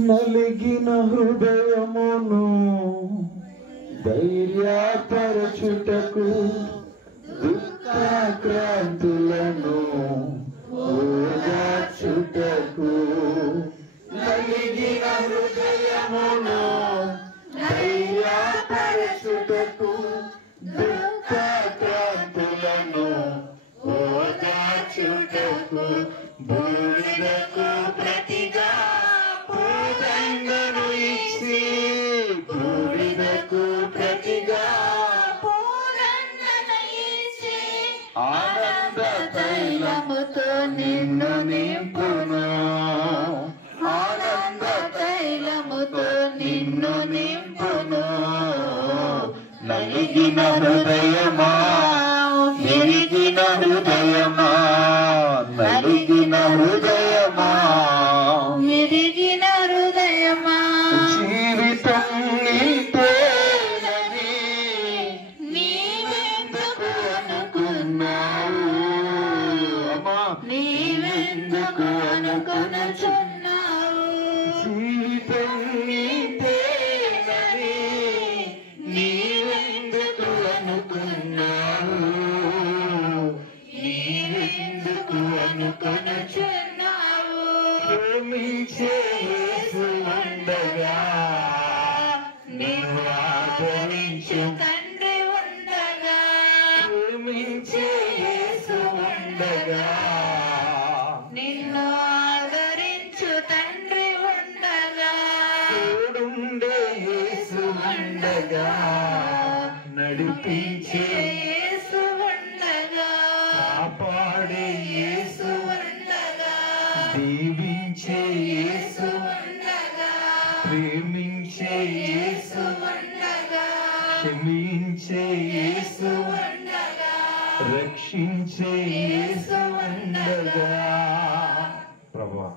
నలిగిన హృదయమును ధైర్యపరచుటకు దుఃఖాక్రాంతులను ఓదార్చుటకు నలిగిన హృదయమును ధైర్యపరచుటకు దుఃఖాక్రాంతులను ఓదార్చుటకు బూడిదకు ప్రతిగా పూదండను ఇచ్చి బూడిదకు ప్రతిగా పూదండను ఇచ్చి ఆనంద తైలముతో నిన్ను నింపును ఆనంద తైలముతో నిన్ను నింపును నలిగిన హృదయమా విరిగిన హృదయమా నలిగిన హృదయమా విరిగిన హృదయమా జీవితం నీతోనని నీవెందుకు అనుకున్నావు అమ్మా నీవెందుకు అనుకొనుచున్నావు జీవితం నీతోనని నీవెందుకు అనుకున్నావు నీవెందుకు అనుకొనుచున్నావు ప్రేమించే యేసు ఉండగా నిన్ను ఆదరించు తండ్రి ఉండగా ప్రేమించే యేసు ఉండగా నిన్ను ఆదరించు తండ్రి ఉండగా తోడుండే యేసు ఉండగా నడిపించే యేసు ఉండగా కాపాడే యేసు ఉండగా దీవించే యేసు ఉండగా ప్రేమించే యేసు ఉండగా క్షమించే యేసు ఉండగా రక్షించే యేసు ఉండగా ప్రభువా